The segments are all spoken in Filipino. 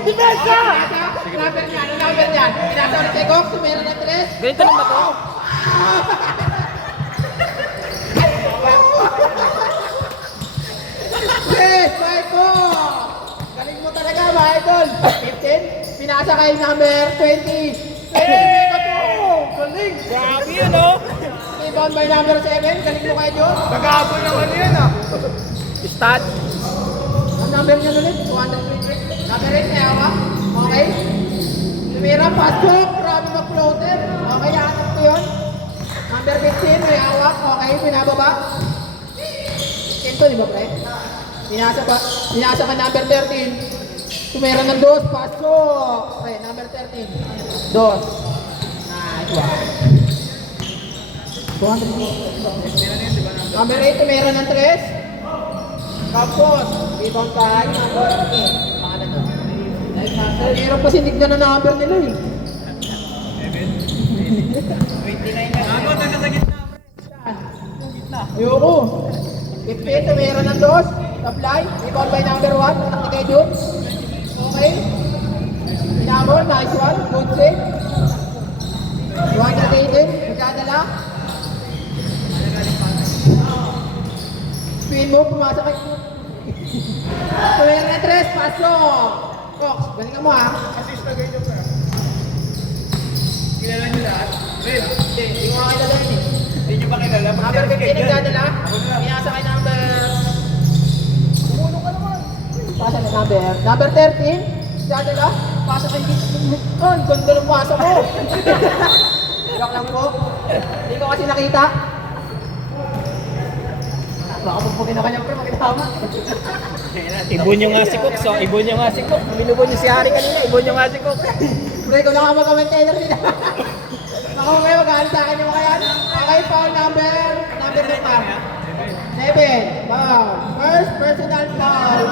Depensa! Number niya, ano number niya? Pinasa ulit kay Cox, meron na 3. Ganito lang ba to? Yes, Michael! Galing mo talaga, mga idol. 15, pinasa kay number 20. Galing! Grabe yun, oh! Rebound by number 7, galing mo kayo, Diyos. Nag-aabol naman yan ah. Stud. Ang number niya ulit, 220. Number 8, may hawak. Okay. Tumira, pasok. Grabe mag-floater. Okay, hanap ko yun. Number 15, may hawak. Okay, pinababa. 10 to, di ba, pre? Pinasa ka number 13. Tumira ng 2, pasok. Okay, number 13. 2. Nice, wow. 200. Number 8, tumira ng 3. Tapos, rebound tayo, number 8. Paano to? Hirap kasi tignan na number nila eh. 29 na. Ano, taga sa gitna. Ayoko. 15, tumira ng 2. Apply, rebound by number 1. Anak ni kay Jun. Okay. Pinabol, nice one. Good save. Iwan niya kay Eden. Magdadala. Spin mo, pumasok kay tumira ng 3, pasok. Cox, galingan mo ha. Assist na ganyan pa. Kilala niyo lahat? Red. Hindi, hindi mo kakilala yun eh. Hindi niyo ba kilala? Number 15 nagdadala. Pinasa kay number... Tumulong ka naman. Pasa na number. Number 13, nagdadala. Pasa kay... Oh, ang ganda ng pasa mo. Joke lang po. Hindi ko kasi nakita. Baka pagpugin na kanyang pre, makitama. Ibon yung nga si Cook, so ibon yung nga si Cook. Binubon niyo si Harry kanina, ibon yung nga si Cook. Pre, ikaw lang ang mag-commentator nila. Ako ngayon, mag-aalit sa akin yung mga yan. Okay, foul number 5. 7. Foul. First personal foul.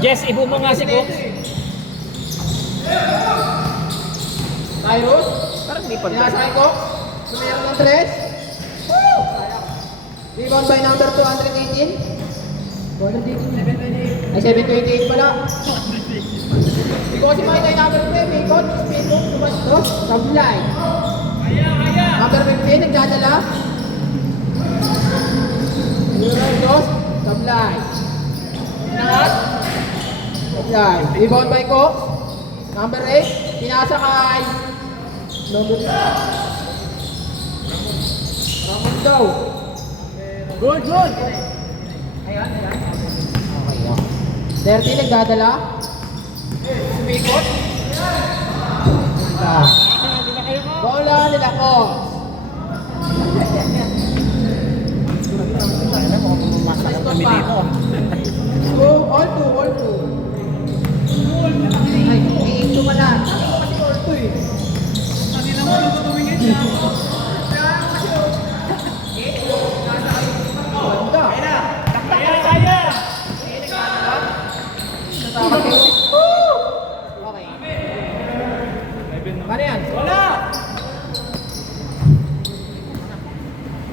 Jess, ibon mo nga si Cook. Tyrus. Parang di pa. Pinasa kay Cox. Tumira ng 3. Rebound by number 218. Ay, 728 pala. Hindi ko kasi makita yung number 3. Bacon, spin move, tumastos, sablay. Number 15, nagdadala. Dos, sablay. Inangat. Sablay. Rebound by Cox. Number 8, pinasa kay number 3. Ramon daw. Good, good. Ayan. Okay, okay. 30 nagdadala. Sumikot. Bola nila ko. Masarap kami dito. So, all two. Ay, iinto ka na. Kasi all two eh. Kasi naman yung tumingin niya. Ganda. Kaya! Okay. Ano yan? Wala!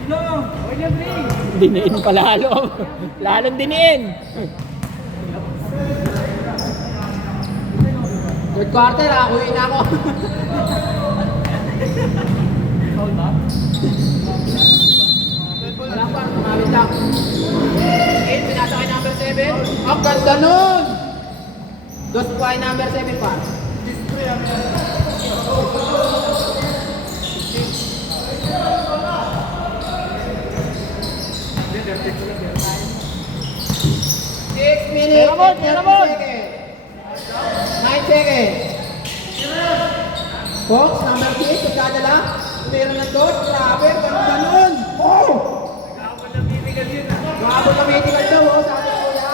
Ino! Huwag niya bring! Diniin pa lalo. Lalong diniin. Third quarter, uwi na ako. Foul ba? Wala pa, kumawit lang. 8, pinasa kay number 7. Ang ganda nun! Dos po ay number 7 pa. Six minutes and 30 seconds. 9 seconds. Box, number 6, pagdadala. Meron ng dos, grabe, ganda nun! Oh! Nag-aabol ng medical yun. Grabe ka medical daw, oh, sabi ko kuya.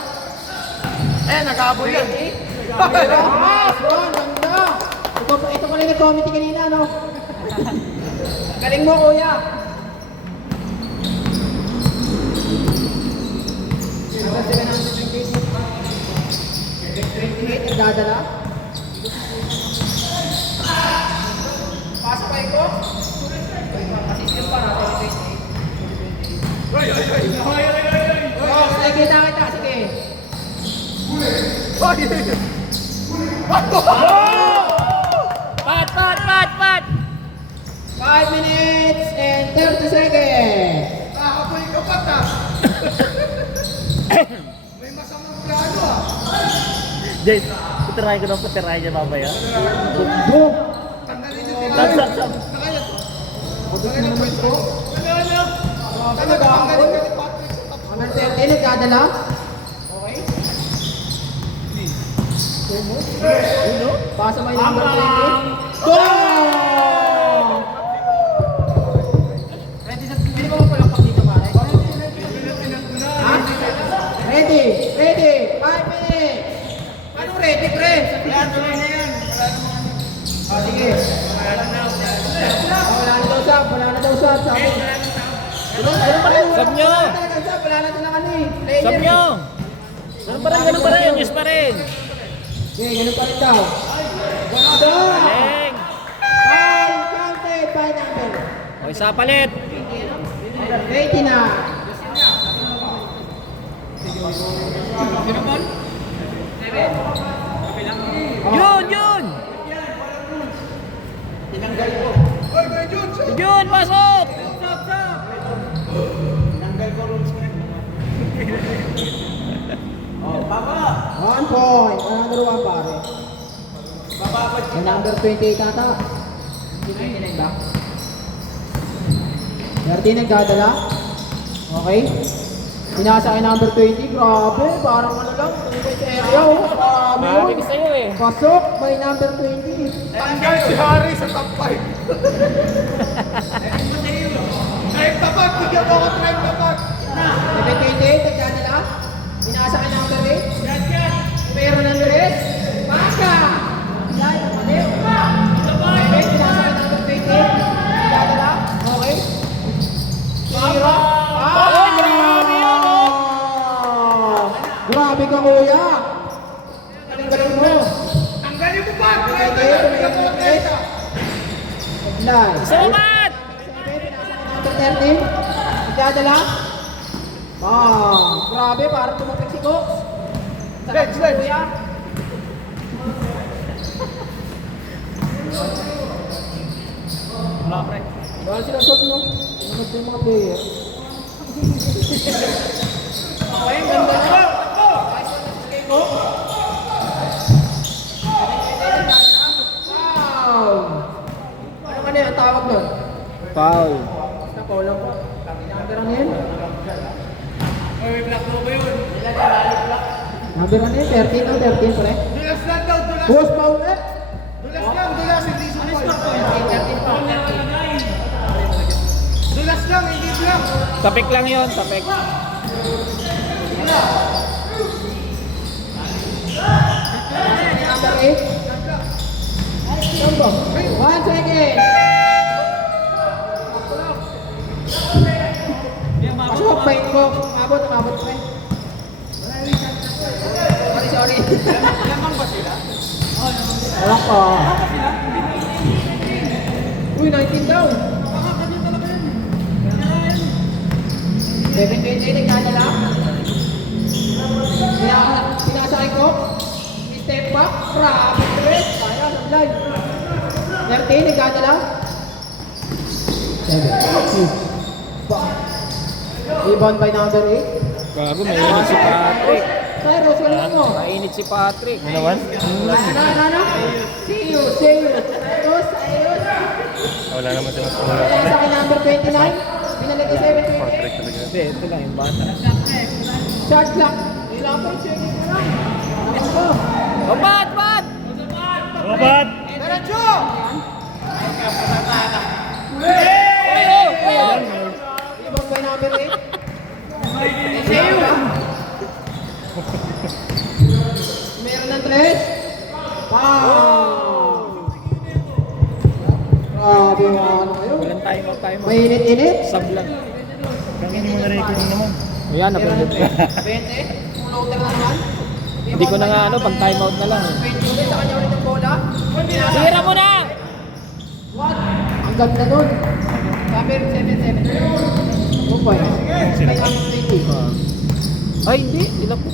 Nag-aabol yan. Mas, oh, ganda! Ito ko rin nag-committee kanina, no? Galing mo, kuya! Hanggang sila ng 28, nagdadala. Pasok kayo ko? Assistant pa natin, 28. Oh, sige, kita. Sige. Pat! 5 minutes and 30 seconds. Nakapoy ka pa ta. May masamang plano ah. Jay, patirahin ko ng patirahin niya mamaya. Go! Tanggalin niyo sila. Sab. Nakaya to. Pagod na naman ko. Wala na. Talaga ako. Tanggalin ka ni Patrick sa top. Number 30, nagdadala. Okay. Pasa may number 20. Go! Pwede ba mapalakpak dito, pare? Ha? Ready! 5 minutes! Anong ready, pre? Yan, tuloy na yan. Wala namang O, sige. Wala na daw sab. Sabi. Ganun pa rin. Sab nyo. Wala na talaga ni. Sab nyo! Ganun pa rin, news pa rin. Okay, ganun pa rin daw. Doon! Galing! Time counted by number. O, isa palit. 20 na. Yun! Oy, may Jun! Yun, pasok! One point. Another one, pare. Yung number 28 ata. 29 ba? 30 nagdadala. Okay. Pinasa kay number 20. Grabe. Parang ano lang. Tumigay sa area. Oh. Grabe Sabi yun. ko sa'yo eh. Pasok by number 20. Tanggal si Harry sa top 5. Drive tapat! Bigyan mo ako drive tapat! Number 28 nagdadala. Pinasa kay number 8. Pero Andres. Paka. Yan. Maliw. Okay. Pinasa kay number 20. Nagdadala. Okay. Tira. Ay, grabe yun, Ah! Grabe ka, kuya. Galing-galing mo. Tanggalin mo pa! Drive tapat! Bigyan mo ako drive tapat! Live. Sumat! Number 13. Nagdadala. Grabe, parang tumapik si Cox. Let's, let's. Kuya. Wala, pre. Bawal sila shot mo. Tinamad ko yung mga player. Okay, ganda na. Wow! Ano ka na yung tawag doon? Foul. Basta foul lang po. Number ano yun? Oy, black mo ba yun? Number ano yun? 13 o 13 pare? Dulas lang daw! Dulas! Boss foul eh! Dulas lang! Dulas! Hindi sa point! 13 pa. Dulas lang! Hindi lang! Tapik lang yun, tapik. Number 8. Number 1 second. Pasok, pain ko. Umabot pa eh. Sorry. Lamang ba sila? Wala pa. Uy, 19 daw. 7-28, nagdadala. Pinasakay ko. Step back. Grabe, Chris. Kaya, sablay. 13, nagdadala. 7. Rebound by number 8. Gago, mainit si Patrick. Cyrus, wala mo. Mainit si Patrick. Ano naman? Ano? See you. Cyrus. Wala naman din ako. Kaya sa number 29. Pinalagay 7-28. Patrick talaga. Hindi, ito lang yung bata. Shot clock. Ilapay, check mo lang. Ano ba? O, bat! Robot! Diretso! Rebound by number 8. Sa'yo. Meron ng 3. Wow! Grabe yung ano kayo. Walang time out. Mainit-init. Sab lang. Kangin mo na record naman. Ayan, Meron ng napindot ko. 20. Floater na naman. Hindi ko na nga yung time out na lang. 20 ulit sa kanya ulit ang bola. Sira mo na! What? Ang ganda nun. Number 7-7. 2 points. May ang 20. Ay, hindi. Ilang po.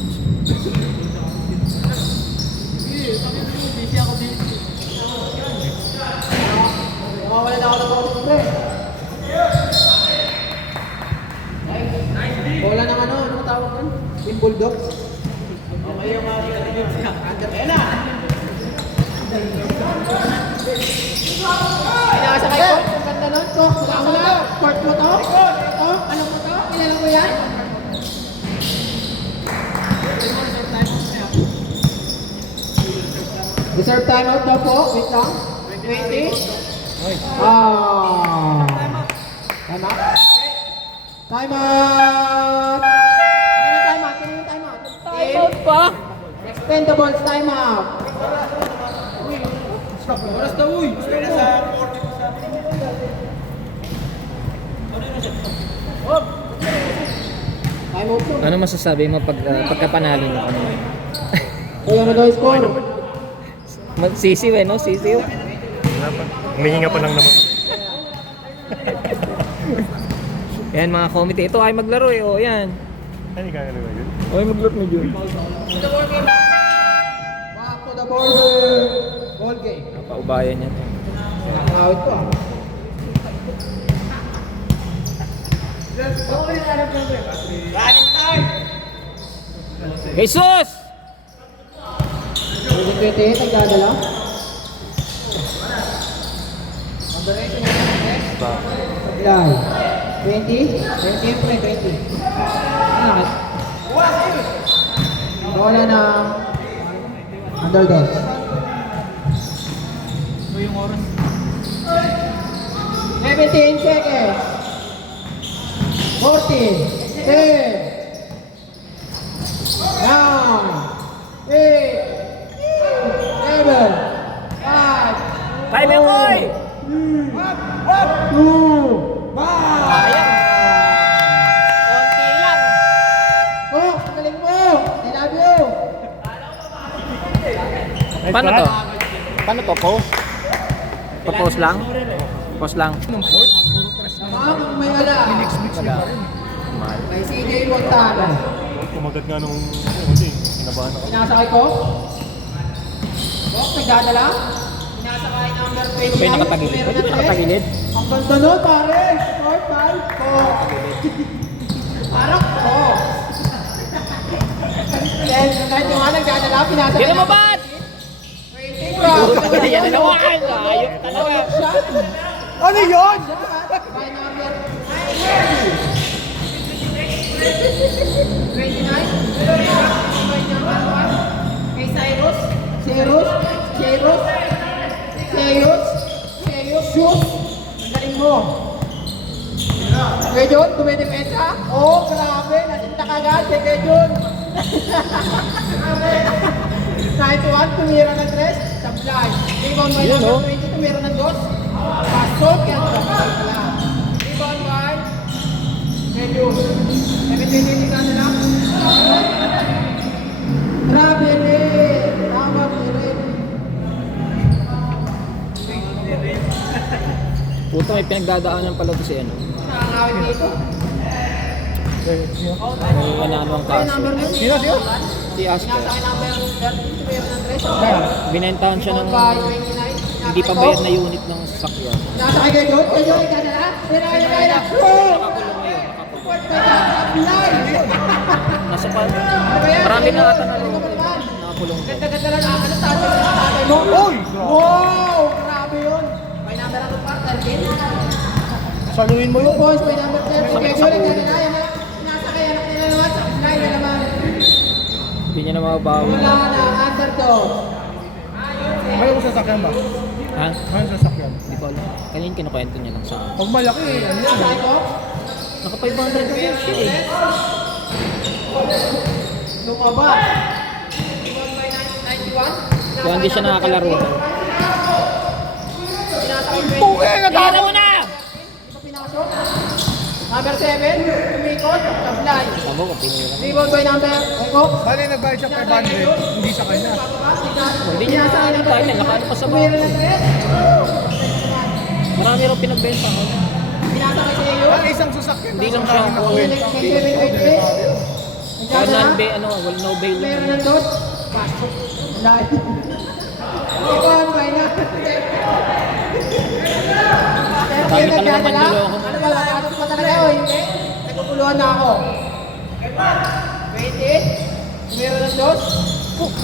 siyempre. Bola ng ano tawag doon? Team Bulldog. Okay yung mga kanina siya. Ayan na! Pinakasakay ko, ang ganda nun. Ko, wala. Court mo to? Ito? Ano mo to? Kilala mo yan? Reserve timeout daw po. Wait lang. 20. Time out. Time out. Time out. Time out. Timeout pa. Expendables time out. Oras na uy! Time out po. Ano masasabi mo pagkapanalo niyo kami? Kaya ano daw yung score? Sisiw eh, no? Sisiw. Wala pa. Humihinga pa lang naman kami. Yan mga committee. Ito ay maglaro eh. O yan. Ay, kaya na yun. Ay maglaro na dyan. Back to the border. Ball game. Napaubayan yan. Nakakawit ko ah. Running time! Jesus! 28, nagdadala. Ba? Ilan? 20? 20 yung pre, 20. Ano? Bola ng underdog. Ito yung oras. 17 seconds. 14, 10, 9, 8, 7, 5, Time yung koy! 2, 1. Ayan. Konti lang. Oh, galing mo! I love you! Paano to? Paano to? Pause? Pa-pause lang? Pause lang. Ma'am, may wala. May CJ Montano. Kumagat nga nung hindi. Kinabahan ako. Pinasakay ko. Oh, nagdadala. Pinasakay number 29. May nakatagilid. Pwede ba nakatagilid? Ang ganda nun, pare. Short time. Oh. Parang ko. Then, kahit yung nga nagdadala, pinasakay. Yan ang mabat! 20 bro. Yan ang nawakan! Ayok talaga. Ano yun? By number 29. By number 1. Kay Cyrus. Cyrus. Cyrus. Cyrus. Cyrus. Shoot. Ang galing mo. Kay John, dumidepensa. Oh, grabe. Nasinta ka agad. Kay John. 91, tumira ng 3. Sablay. Rebound by Yun, number oh. 20, tumira ng 2. Pasok. Yan. Rebound by kay John. 17 ka na lang. Grabe rin. Tama rin. Puto, may pinagdadaanan pala to si ano. Nakakawin dito. May manano ang Kaya kaso. number 9. Sino? Si Asper. Pinasakay number 13, tumira ng 3. Sablay. Binentahan siya ng Rebound by 29. hindi pa bayad na unit ng sasakyan. Nasa kay John. Kay John, ikaw na lang. Kaya. Nakakulong ngayon. Nakakulong. Nasa pa. Marami na ata na nakakulong. Ganda-ganda lang ang ano tatay mo. Uy! Wow! Grabe yun. May number ako pa, 13. Saluhin mo 2 yun. points, may number 13. Kaya Julie, ganda na. Yan na. Pinasakay, anak nila naman. Sa line na naman. Hindi niya na mababawi. Wala na, underdog. May mo sasakyan ba? Ha? May sasakyan. Hindi ko alam. Kanina kinukwento niya lang sa akin. Pag malaki eh. Ano yan? Pinasakay ko. Naka 500 kasi siya eh. Lumabas. 91. Kung hindi siya nakakalaro. Pinasakay ko. Tira mo na! Ito pinasok. Number 7, umikot, sablay. Tama ko, pinira. Rebound by number, Eko. Bali, nagbayad siya 500. Hindi sa kanya. Hindi niya Pinasakay ng nakakita. Nakaano pa sa Tumira bahay. ng 3. Marami raw pinagbenta ko. Pinasakay sa iyo. Ang isang sasakyan. Hindi lang siya ako. Kaya non-bail, ano, wala no bail. Meron ng dot. Pasok. Live. Rebound by number 7. Dami ka lang naman niloko mo. Ano ba, matapos pa talaga o hindi? Naguguluhan na ako. 20. Meron ng dos.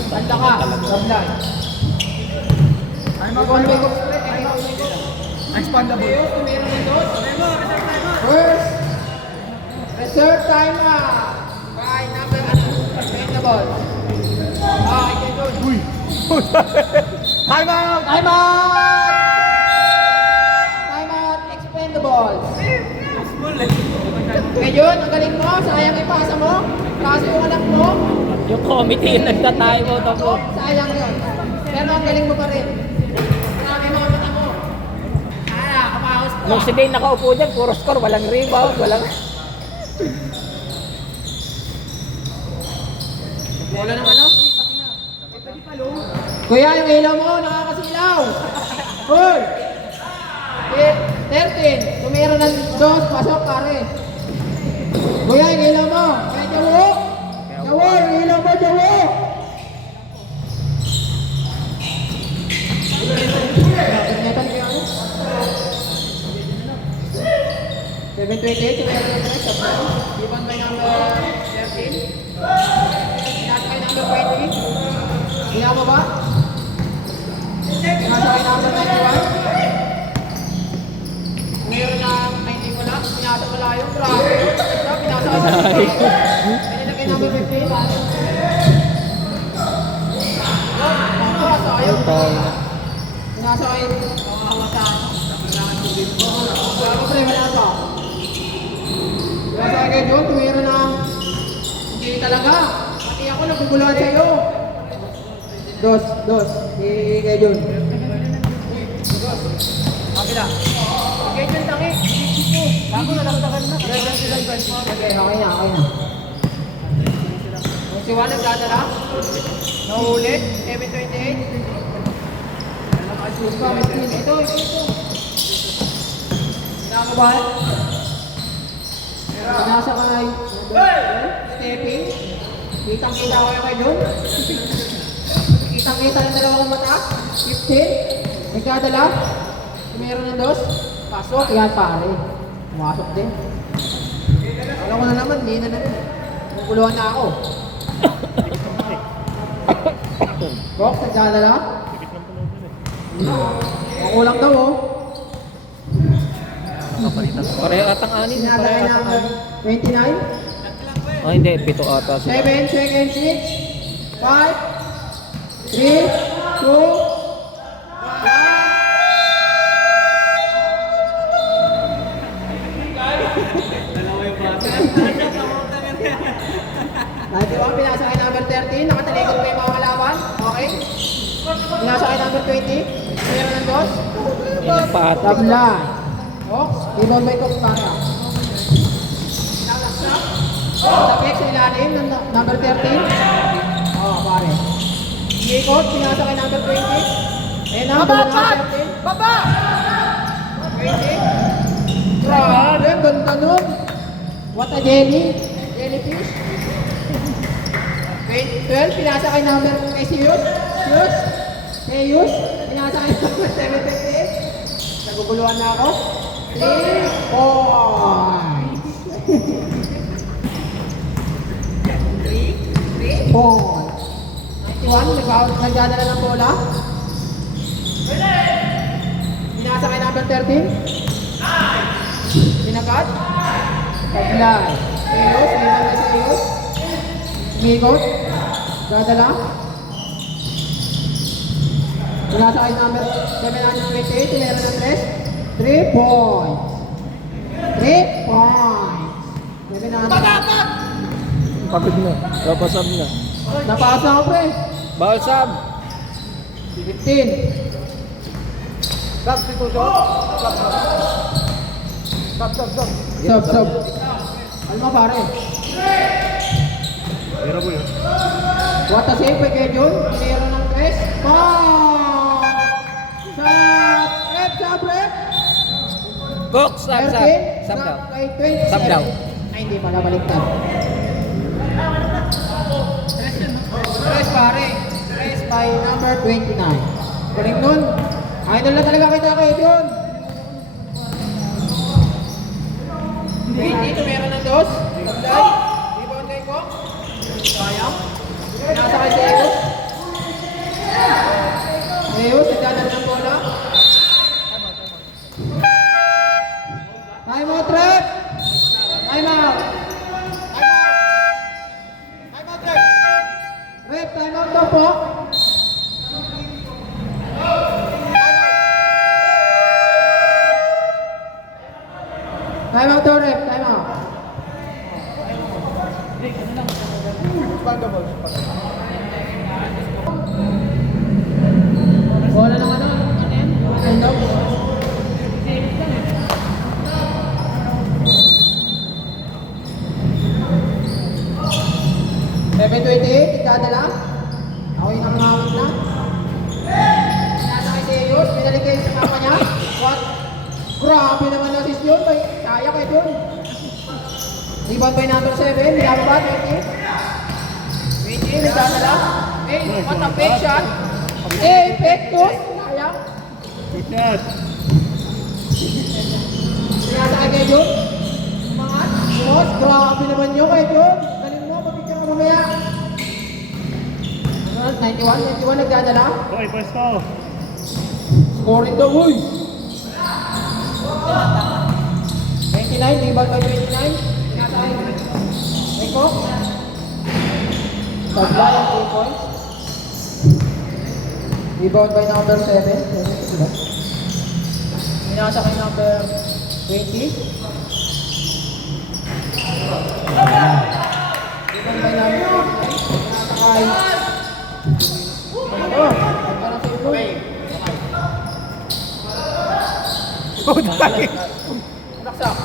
Tanda ka. Sablan. Ay, mag-one-way ko. Expandable. Meron ng dos. First. Reserve time na. By number expendable. Okay, good. Uy! Time out! Time out! Time out, expendable. Ngayon, ang galing mo, sayang ipasa mo. Kaso yung anak mo, Yung committee yung nagtatay mo. Tapos, sayang yun. Pero ang galing mo pa rin. Marami mga mata mo. Kapahos ko. nung si Dane nakaupo dyan, puro score, walang rebound, walang... Wala ng ano? Kuya, yung ilaw mo, nakakasilaw. Full. 13. Tumira ng dos, pasok, pare. Kuya, yung ilaw mo. Kaya jawo. Jawo, yung ilaw mo, jawo. Netan kayo ano? 728, tumira ng dos, given by number 13. Pinasakay number 20. Hiya mo ba? Pinasakay number 91. Meron na, ay hindi ko na, pinasa ko layo. Grabe. Pinasakay number 20. Pinilagay number 15. Sayang. Pinasakay. Grabe pre, wala pa. Pinasakay kayo doon, tumira na. Hindi talaga. Pati ako naguguluhan sa'yo. Dos. Kay John. Kapila. Kay John tangi. Bago na lang tagal na. Okay na. Kung si Juan nagdadala. Nahuli. 728. Sus pa, may screen. Ito. Nakabahan. Nasa kay stepping. Kitang-kita ko yung kay John. Kitang-kita ng dalawang mata. 15. Nagdadala. Meron ng dos. Pasok. Yan pare. Pumasok din. Alam ko na naman. Hindi na naman. Naguluhan na ako. Box. Nagdadala. Makulang daw oh. Pareho atang anin. Sinasakay Pareho atang number anin. 29. Ah, hindi. Pito ata sila. 7 seconds, 6, 5, 3, 2, 1. Pinasakay number 13, nakatalikod pa yung mga kalaban. Okay. Pinasakay number 20, meron ng dos. Yan pa ata. Tabla. Ox, ibon may Cox para. Sakit sa ilalim ng number 13. Oh, pare. Ikot, pinasakay number 20. Ayan na, number 13. Baba! 20. Grabe, ganda nun. What a jellyfish. 12, pinasakay number kay Siyus. Pinasakay number 758. Naguguluhan na ako. 3 points. 91, nagdadala ng bola. Pinasakay number 13. Pinagat. Taglay. Siyus. Mikot. Dadala. Pinasakay number 728. Meron ng 3 points. 3 points. Pagod na. Napasab na. Napasa ako pre. Bawal sab. 15. Sub. Alam mo pare. Meron po yun. What a save kay John. Meron ng 3. Rep. Cook, sab. Sab daw. Kay 27. Sub daw. Ay, hindi pala baliktad. 3 pare. 3 by number 29. Galing nun. Idol na talaga kita kay John. Dito meron ng dos. Taglay. Rebound kay Cox. Sayang. Nasa kay Zeus. Zeus, nagdadala ng bola. Time out, ref! Time out! Ref, time out daw po. Time out daw, ref. Time out. Bola ng ano? Ano yan? End up. Idadala. Ako yung namamit na. Nasa kay Zeus, pinalik kayo sa mama niya. What? Grabe naman na sis yun. Kaya kayo yun. Rebound by number 7. Nilababa, 20. 20, nagdadala. What a fake shot. Pektos. Kaya. Good shot. Nasa kay Jun. Mga boss, grabe naman yun kay Jun. Galing mo, pagkita ka mamaya. 91 nagdadala. Okay, pwesto. Scoring daw, uy! 29, rebound by 29. Nasa Eko. Tabla yung 3 points. Rebound by number 7. Nasa kay number 20. Rebound by number 29. Nasa kay... Ano? Nagkaroon sa ito. Naksak.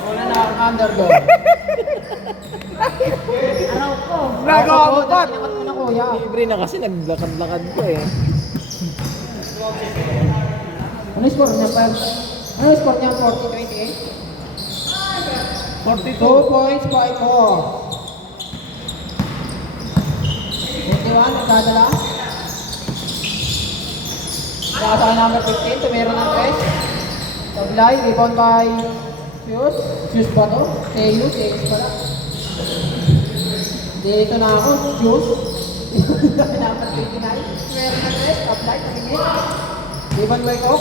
Wala na ang underdog. Araw ko. Nagawa mo pa. Tinakat mo na kuya. Libre na kasi naglakad-lakad ko eh. Ano yung score niya? Ano yung score niya? 40-28? 2 points by 4. 21, nagdadala. Nasa kay number 15, tumero ng 3. Tablay, rebound by Zeus. Zeus ba to? Zeus pala. Dito na ako, Zeus. Number 29, tumero ng 3. Tablay, tumingin. Rebound by Cox.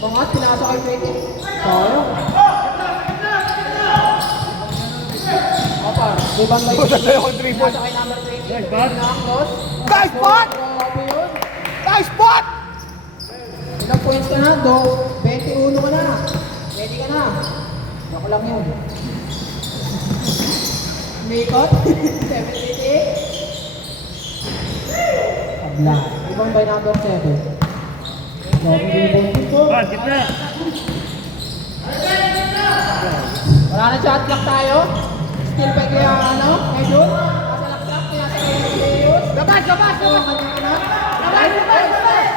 Bangat, pinasa kay 20. Sayang. Opa, rebound by 20. Pinasa kay number 20. Nakaklos. Guys, spot! Grabe yun. Nice spot! Ilang points ka na? 21 ka na. Ready ka na. Ako lang yun. Mikot. 78. Abla. Ibang by number 7. Bad, gitna. Wala na shot clock tayo. Still pa kaya ano? Medyo. Kasalaksak. Pinasa kayo ng Zeus. Labas, labas, So, labas! kanyang anak. Labas, labas, labas!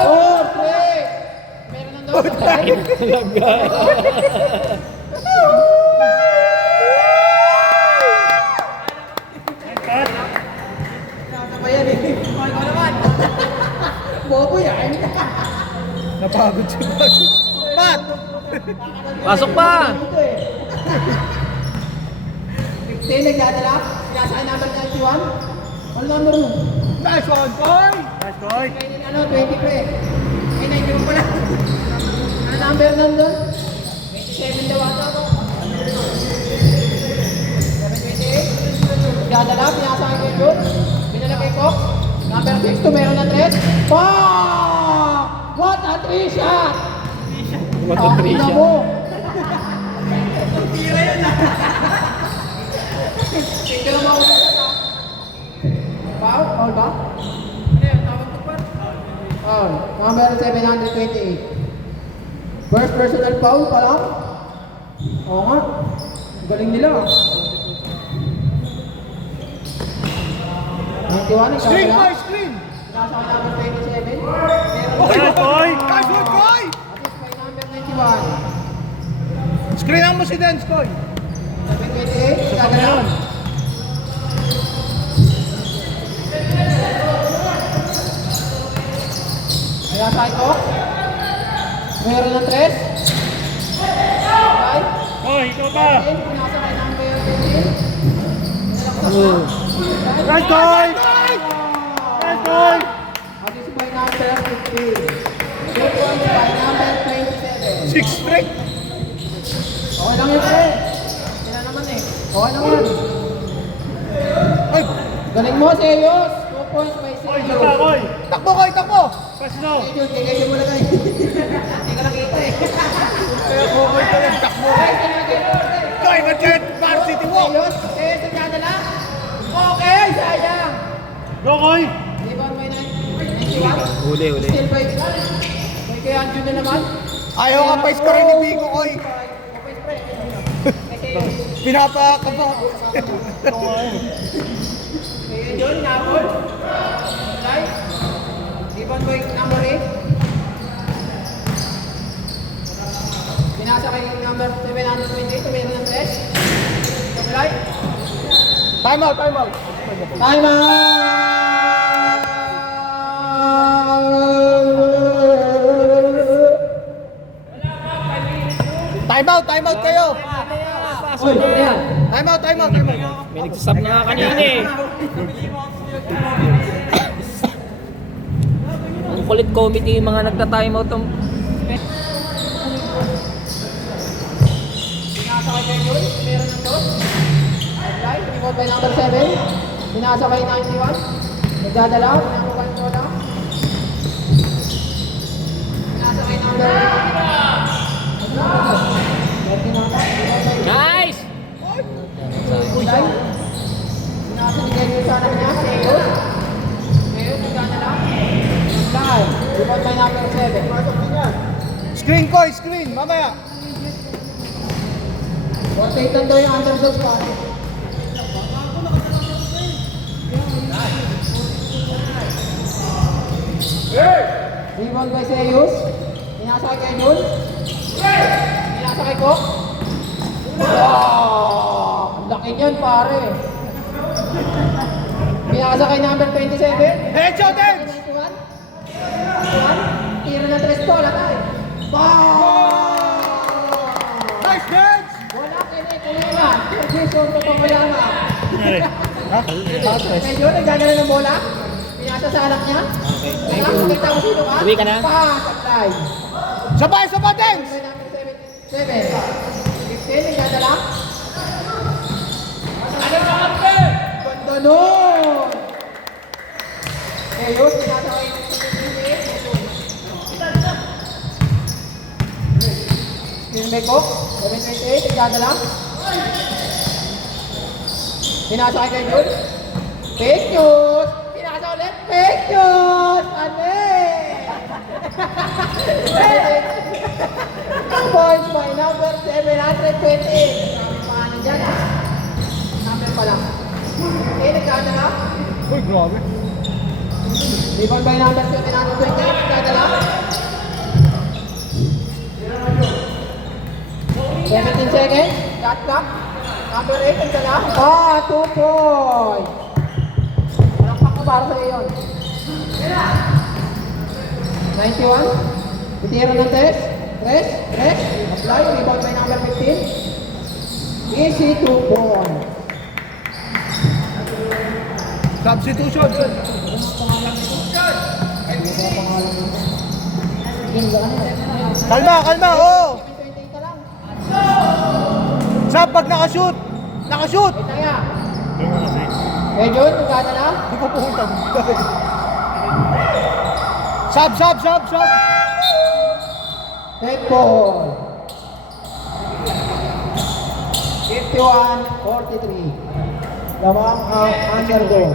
Oh, play! Meron ng daw sa play. Talaga. Cut. Nasabayan eh. Ay, ko naman. Bobo yan. Napagod siya bakit? Pat! Pasok pa! 15, nagdadala. Nasa kay number 91. All number mo. Nice one, boy! Nice, boy. Ano, 20 pre. Ay, 91 pala. Ano number nandun? 27 daw ata ako. 728. Nagdadala, pinasa kay Kuya. Pinala kay Cox. Number 6, meron na 3. Fuck! What a 3 shot! What a 3 Tangina shot. mo. Tingnan mo ako ulit ha. Foul? Foul ba? Ano yan? Tawag ko pa? Foul. Number 728. First personal foul pa lang? Oo nga. Galing nila. 91, Screen, ikaw boy, screen! nasa number 27. Meron Nice, boy. Nice one, boy! at least may number 91. Screenan mo si Dance, boy! 728, gagalaw. Ayan, Pinasakay ko. Meron ng 3. Okay. Koy, ikaw pa. Pinasakay number 15. Nice, Koy! Nice, Koy! At this is by number 15. 2 points by number 27. 6 straight. Okay lang yun, pre. Sila naman eh. Okay lang yun. Ay, Galing mo, Serious. 2 points by Koy, isa Serious. pa, Koy! takbo Koy, takbo. Pass now! Kaya mo na tayo. Hindi ka nakita eh. Kaya Koy ko yan, takbo. Okay, sinagay mo, pre. Koy, ba't yan? Varsity walk. Serious. Okay, sadyada lang. Okay, sayang. Go, Koy! Rebound by 91. Huli, huli. Still by kay Anjo na naman. Ayaw ka pa score ni Bigo, Koy. Okay, pre. Kasi Pinapakaba. kaya yun, napol. Right? Rebound by number 8. Pinasa kay number 728. Tumira ng 3. Supply. Time out, time out. Time Time out kayo. Oy, ano yan? Time out, time out, time out. May nagsasab na nga kanina eh. Ang kulit committee yung mga nagta-timeout ng... Pinasa kay Kenyon. Meron ng 2. Supply. Rebound by number 7. Pinasa kay 91. Nagdadala. Pinakuha ng soda. Pinasa kay number 39. Nice! Kulay. Pinasa ni Kenyon sa anak niya. Seyos. Seyos. Nagdadala. Supply. Rebound by number 7. Screen, Koy, screen. Mamaya. 48 daw yung underdog pa. Rebound by Seyus. Pinasa kay Kenyon. Pinasa kay Kok. Wow! Laki niyan, pare. Pinasa kay number 27. Headshot, heads. 91. Tira na 3 po, latay. Wow! Nice, heads. Wala kinikilingan. Position ko pa wala nga. Nangyari? Medyo nagdadala ng bola. Pinasa sa anak niya. Kaya makita ko sino ka. Uwi ka na? Supply. Sabay, sabay, dance. May number 7. 15, nagdadala. Ganda nun! Kaya yun, pinasa kay 15. Spinmeko, 728, nagdadala. Pinasa kay Kenyon. Fake news! Pinasa ulit. Fake news! Ano eh? Points by number 720. Maraming pangalan dyan ah. Number pa lang. Okay, nagdadala. Uy, grabe. Rebound by number 728. Nagdadala. 17 seconds. Shot clock. Number 8, nagdala. 2 points. Malakpak ko para sa iyo yun. 91. Titira ng 3. Apply. Rebound by number 15. Easy 2 points. Substitution. Kalma, kalma, oo. 20 ka lang. Sab, pag nakashoot. Nakashoot. Wait lang yan. Go na kasi. Medyo, nagkada na. Hindi ko pumunta. Sab, sab, sab, sab. 10 points. 51-43. Lamang ang underdog.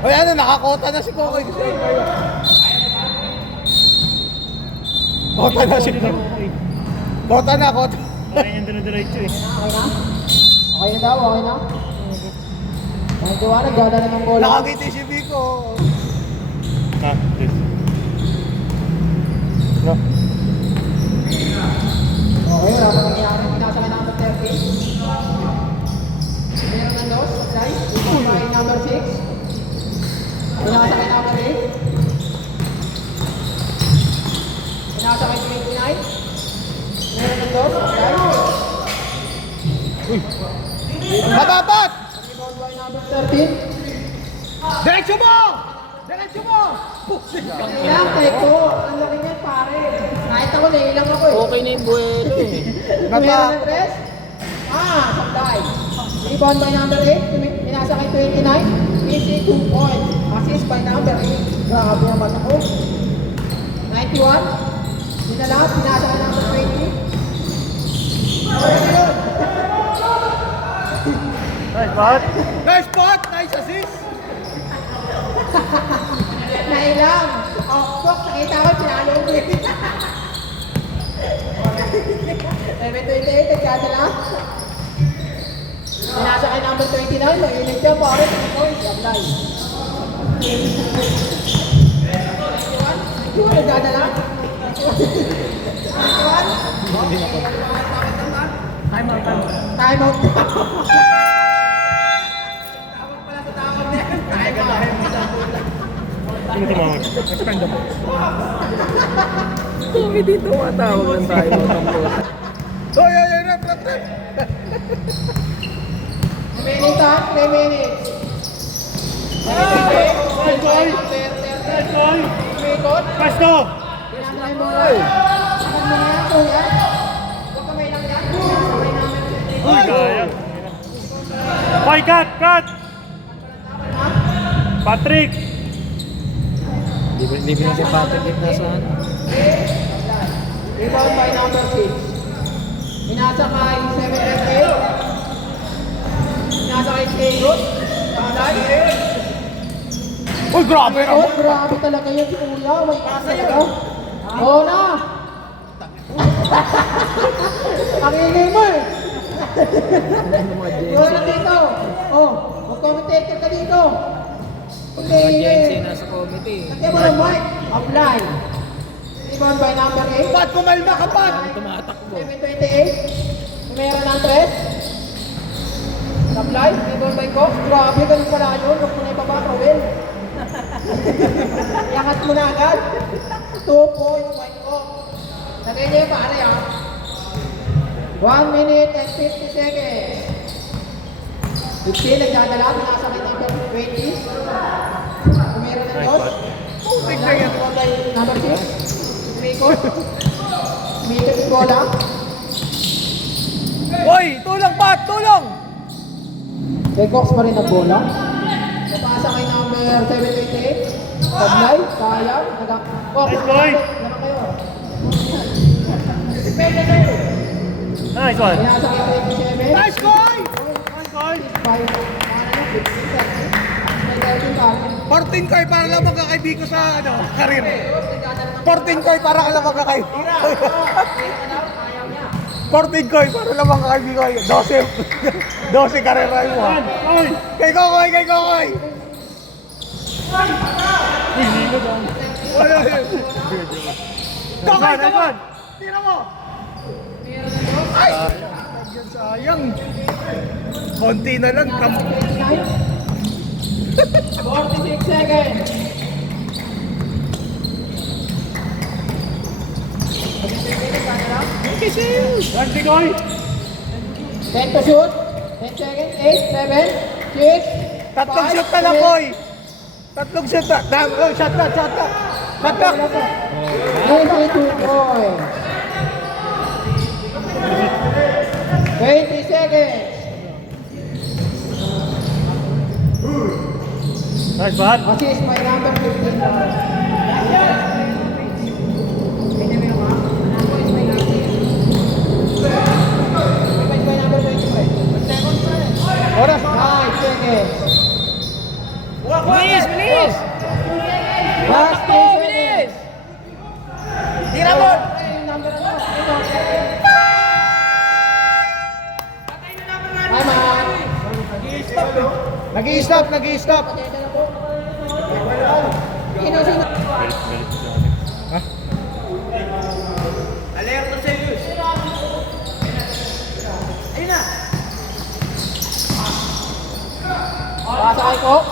Uy, ano, nakakota na si Kokoy. Kota na si Kokoy. Kota na, kota. Kaya yung dire-diretso eh. Okay na? Okay na daw, okay na? Medyo, nagkada na ng bola. Nakangiti si Vico. Ah, this. No. Okay, wala pa nangyayari. Pinasa kay number 30. Meron ng dos, supply. Ito kay number 6. Pinasa kay number 8. Santos. Okay. Mababat! Rebound by number 13. Diretso mo! Diretso mo! Ilang, teko. Ang laki niyan, pare. Kahit ako, nailang ako eh. Okay na yung buwelo eh. Meron ng tres. Sablay. Rebound by number 8. Pinasa kay 29. Easy 2 points. Assist by number 8. Grabe naman ako. 91. Dinala. Pinasa kay number 20. Nice, bot. Nice spot! Nice assist! Nailang. Tok, nakita ko, pinalo ko eh. 728, nagdadala. Pinasa kay number 29, mainit siya, pare. Sablay. 21, nagdadala. 21. Time out. Time out. Sino tumawag? Kami dito matawag lang tayo ng boss. Oy, oy, oy, rep, rep, rep! Remaining time, 3 minutes. Umikot. Pasto! Pinamay mo lang. Agad mo na yan, kuya. Huwag kamay lang yan. Kamay namin. Uy, kaya. Hoy, cut! Patrick! Hindi binigyan si Patrick dito na sa ano. Rebound by number 6. Pinasa kay 7-8. Pinasa kay Kayot. Uy, grabe Oh, grabe talaga yun si Kuya. May kasa talaga. Oo na. Ang ingay mo eh. Ano mga Yun Jensen? na dito. Oh, mag-commentator ka dito. Mga Jensen nasa committee. Lagyan mo ng mic. Apply. Rebound by number 8. Pat, kumalma ka, Pat! Tumatakbo. 728. Meron ng 3. Apply. Rebound by Cox. Grabe, ganun pala yun. Huwag mo na ibaba, Rowel. Iangat mo na agad. 2 points by Cox. Lagay niya yung pare ha. 1 minute and 50 seconds. 15 nagdadala. Pinasa kay number 20. Meron ng dos. Putik na yan! Number 6. Umikot. Umikot yung bola. Uy, tulong, Pat! Tulong! Kay Cox pa rin ang bola. Napasa kay number 728. Sablay, kaya. Nice boy. Naman kayo. Nice one! Pinasa kay 27. Nice boy! Nice boy! 14 koy para lang magkakaibigan sa karir. 14 koy para ka lang magkakaibigan. 14 koy para lang magkakaibigan. 12 karera mo. One! Oy! Kay Kokoy, kay Kokoy! Uy, ligo daw. Kokoy, Nice one! tira mo! Ay! Sayang. Konti na lang. 46 seconds. One, Tigoy! 10 to shoot. 10 seconds. 8, 7, 6. Tatlong shoot na lang, Koy. Tatlong shoot na. Shot na, shot na. Shot na. 22 points. 20 seconds. Nice bot! Assist by number 15. Assist by number 25. Oras. 5 seconds. Bilis! Bilis! Last 10 seconds. Tira mo. Number ano? Time out. Nag-i-stop, nag-i-stop. Sino? Alerto sa iyo. Ayun na. Pasa kay Cox.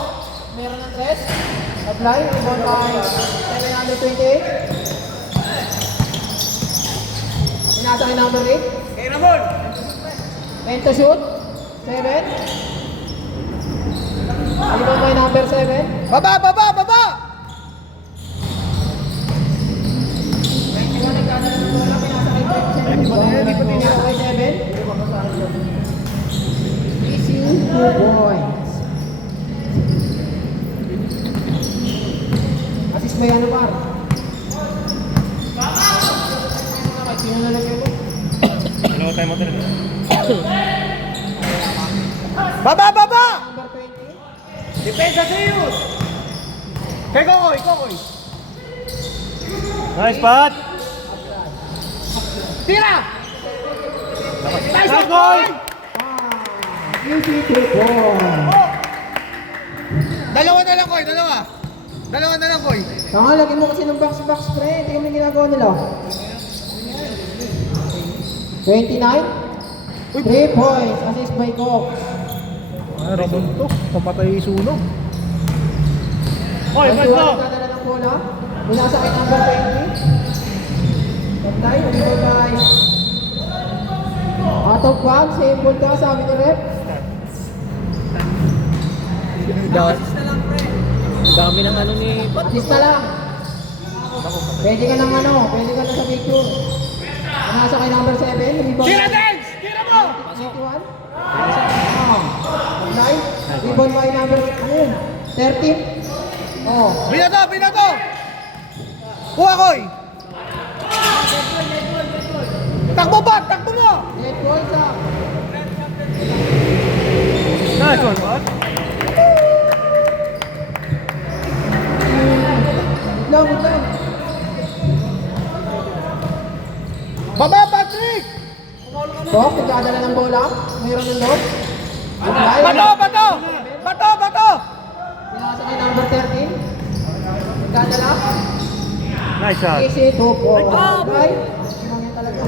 Meron ng 3. Apply. Rebound by 728. Pinasa kay number 8. Kay Ramon. 10 to shoot. 7. Aliman mo yung number 7. Baba, baba, baba! 21 nagkadala ng bola. Pinasa kay 27. Pinasa kay 7. Easy 2 points. Assist mo yan, par. Sino na lang yun? Ano tayo mo talaga? Baba, baba! Number 20. Depensa sa iyo! Kay Kokoy, Kokoy! Nice spot! Tira! Nice goal! Easy 2 points. Dalawa na lang, Koy, dalawa. Dalawa na lang, Koy. Saka, lagyan mo kasi ng box-box pre. Hindi kami ginagawa nila. 29. 3 points. Assist by Cox. Ay, Ramon to. Pamatay sunog. Hoy, Ang pwesto! tuwa nagdadala ng bola. Binasa kay number 20. Pantay, nandito guys. Out of bounds, same ball ka, sabi ni Rep. Dami ng ano ni Pat. Assist na lang. Pwede ka ng ano, pwede ka na sa picture. Binasa kay number 7. Rebound. Tira, Dance! Tira mo! 21. Pantay, rebound by number, ano yun? 13. Oh. Binato, binato! Kuha, Koy! Takbo ba? Takbo mo! Net points ah. Nice one, Pat! Good lang. Baba, Patrick! Cox, nagdadala ng bola. Mayroon ng lob. Pantay. Bato, bato! Bato, bato! Pinasa kay number 13. Nagdadala. Nice shot! Easy, 2 points. Pantay. Sinangin talaga.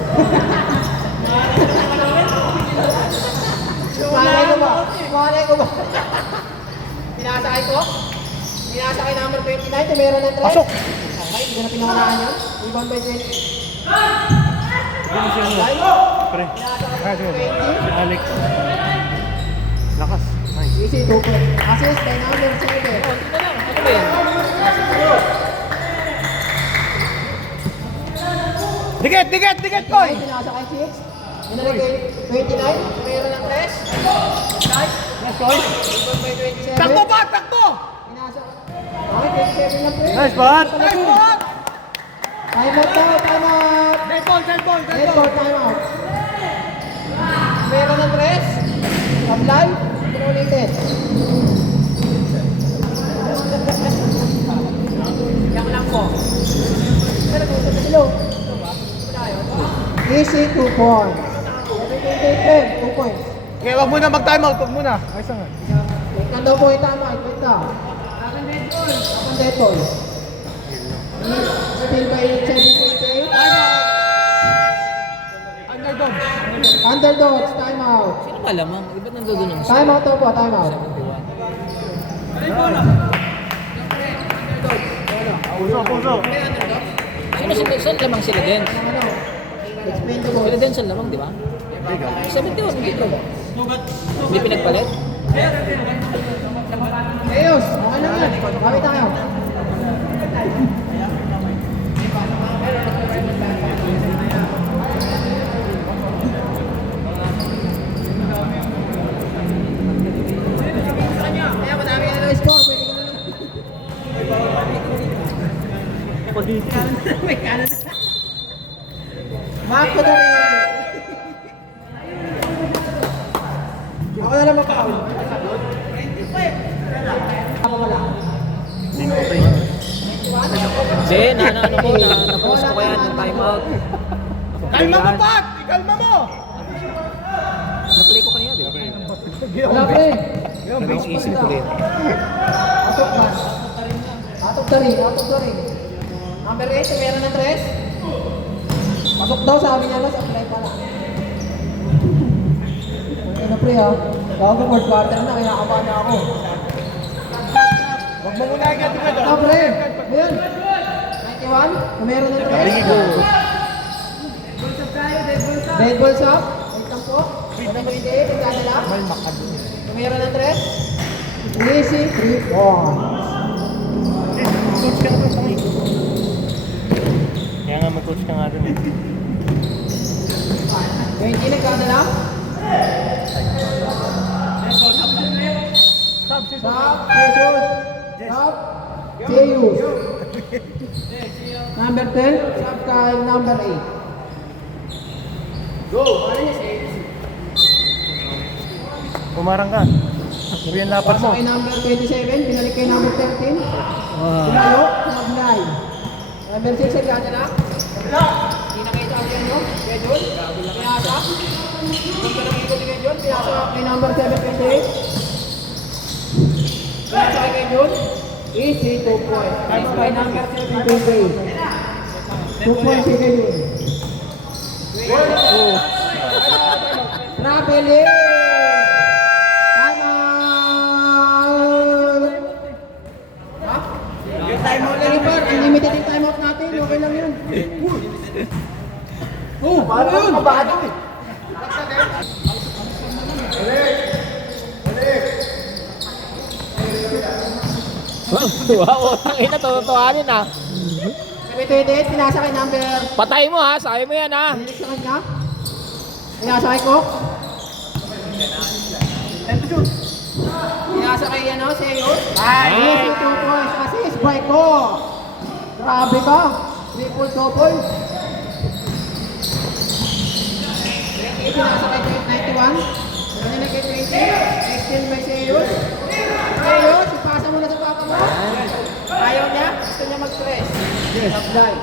Malay ko ba? Malay ko ba? Pinasa kay Cox. Pinasa kay number 29. Mayroon ng 3. Pasok! Okay, hindi ko na pinawalaan yan. Rebound by 20. Finish yun. Pre. Ah, sige. 20. Alex. Lakas. Nice. Easy, 2 points. Assist by number 7. Ano ba yan? Dikit, dikit, dikit, Koy! Pinasa kay 6. Binalik kay 29. Mayroon ng 3. Right. Nice goal! Rebound by 27. Takbo ba? Takbo! Pinasa. Okay, 27 na po. Nice spot! Nice one! Time out daw, time out. Dead ball, dead ball, dead Dead ball! ball, time out. Meron ng 3. Apply. Pinulitin. Yan lang po. Pero kung sa bilo. Easy 2 points. 2 points. Okay, wag muna mag-time out, wag muna. Ayos lang. Tignan daw po yung tama. Wait daw. Ang dead ball. Still by 7.8. Underdog. Underdogs, time out. Sino malamang? Iba't nandodunong sa Time out daw po, time out. 71. Puso, puso! Sino saan lamang sila din? Ano? Explain the Sila ball. din saan lamang, di ba? 71, hindi ko. Hindi pinagpalit? Ayos, okay lang yan. Kami tayo. Kaya madami na lang score, pwede ka na lang. May kanan na. Marco na rin. Ako na lang makaul. Ako wala. Hindi, ano ko, na-post ko yan yung timeout. Kalma mo, Pat! Ikalma mo! Na-play ko kanina, di ba? Wala pa eh. Dalawang isip ko rin. Atok ba? Atok na rin, atok na rin. Number 8, meron ng 3. Pasok daw, sabi niya lang, apply pala. Ano pre ha? Bago fourth quarter na, kaya kabahan na ako. Wag mo muna agad ito. Ah pre, ayun. 91, meron ng 3. Red ball shop. Wait lang po. Number 28, nagdadala. Tumira ng 3. Easy, 3 points. Coach ka nga doon. Kaya nga mag-coach ka nga doon eh. 20, nagdadala. Sab, Stop, Jesus. Stop, Jesus. Number 10, stop kay number 8. Pumarang ka. Sabi yung lapat mo. Pasok kay number 27, binalik kay number 13. Tumayo, nag-9. Number 6, nagdadala. Hindi nakita ang yan, no? Schedule. Pinasa. Kung ka nakikot ni Schedule, pinasa kay number 728. Pinasa kay Schedule. Easy, 2 points. Nice by number 728. 2 points si Schedule. Traveling! Time out! Ha? Yung time out lang yun, unlimited yung time out natin. Okay lang yun. Oh, ano yun? Mabado eh. Wow, tangina, tutuhanin ah. Sabi 28, pinasa kay number. Patay mo ha, sabi mo yan ha. Pinalik sa kanya. Pinasa kay Cook. Pinasa kay ano, Seyo. Easy 2 points. Assist by Cook. Grabe ka. Triple double. Pinasa kay 91. Kanina kay 20. Extend by Seyo. Seyo, ipasa mo na sa papa mo. Ayaw niya. Gusto niya mag-press. Yes. Apply.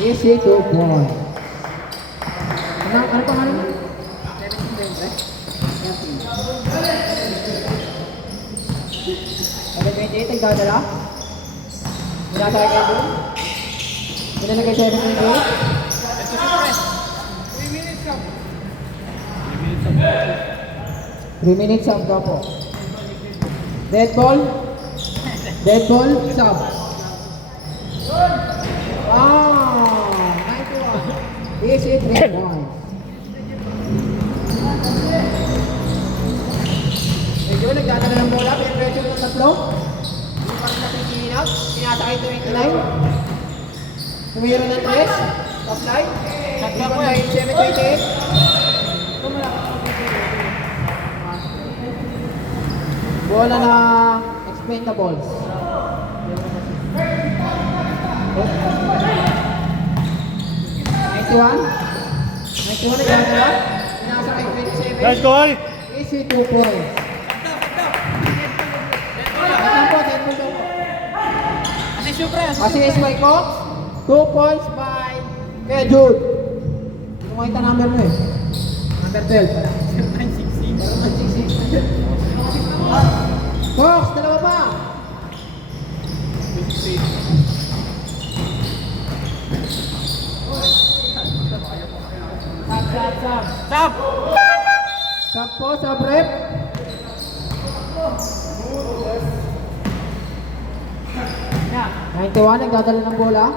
Easy 2 points. Ano pangalan mo? 17, 28, nagdadala. Pinasa kay Kevin. Pinasa kay 7, 3 minutes sub daw po. Dead ball. Dead ball, sub. Ah, 91. Easy 3 points. Medyo nagdadala ng bola, pero pressure ng tatlo. Yung parang napitinap, pinasa kay 29. Tumira ng 3. Top line. Nagla ko ay 7-28. Bola na explain the balls. 91 nagdadala. Pinasa kay 27. Nice goal! Easy 2 points. Assist by Cox. 2 points by kay Jude. Kung makita number mo eh. Number 12 pala. 966. Cox, dalawa pa. Sab. Sab po, sab rep. Yeah. 91, nagdadala ng bola.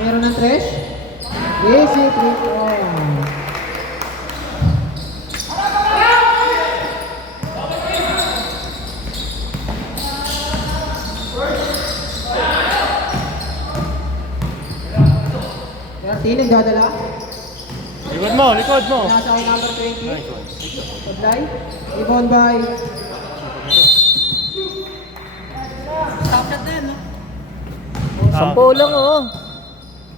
Meron ng 3. Easy 3 points. Nagdadala. Likod mo, likod mo. Nasa kay number 20. Supply. Ibon by. Stop shot din, no? 10 lang oh.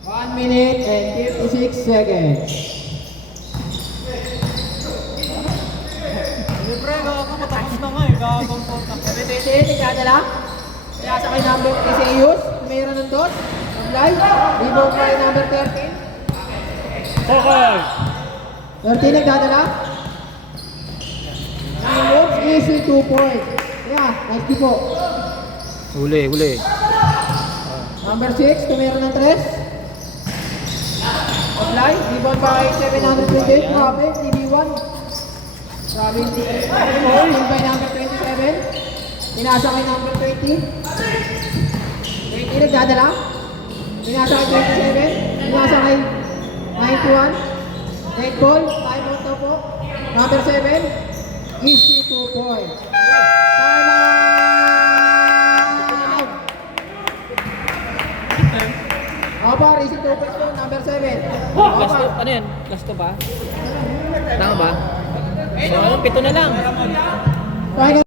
1 minute and 56 seconds. Siyempre, ako matapos na nga eh. Gagawin na. 28, nagdadala. Nasa kay number Iseus. Mayroon ng dot. Supply. Ibon by number 13. Focus! 13 nagdadala. Moves, easy 2 points. Yeah, nice po. Huli, huli. Number 6, tumira ng 3. Apply, rebound by 728. Grabe, TB1. Grabe, TB1 by number 27. Pinasa kay number 20. 20 nagdadala. Pinasa kay 27. Pinasa kay 91. Dead ball. Time out na po. Number 7. Easy 2 points. Time out! Opo, easy 2 points po. Number 7. Last two, ano yan? Last two ba? Tama ba? So, ano, 7 na lang. Final